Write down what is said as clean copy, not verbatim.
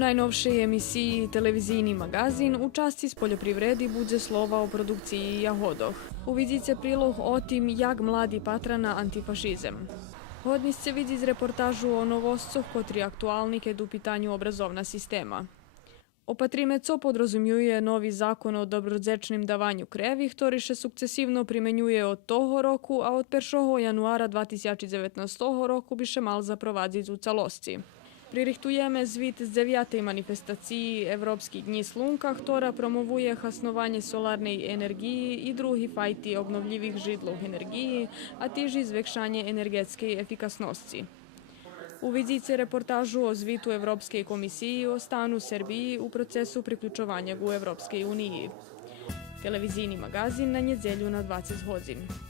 najnovšej emisiji Televizijni magazin u časti z poljoprivredi budze slova o produkciji i jahodoh. Uvidite prilog o tim jak mladi patra na antifašizem. Hodni se vidi z reportažu o novostcoh, kotri aktualni kad u pitanju obrazovna sistema. Opatrime, co podrazumijuje novi zakon o dobrodzečnim davanju krevi, ktorý še sukcesivno primenjuje od toho roku, a od 1. januara 2019 roku bi še mal zaprovadziť u calosti. Pririhtujeme zvit z 9. manifestaciji Evropskih dní slunka, ktorá promovuje hasnovanje solarnej energiji i drugi fajti obnovljivih židlov energiji, a tiži zvekšanje energetske efikasnosti. Uvidite reportažu o zvitu Evropske komisiji o stanu Srbiji u procesu priključovanja u Evropskej uniji. Televizijni magazin na njedzelju na 20 hodin.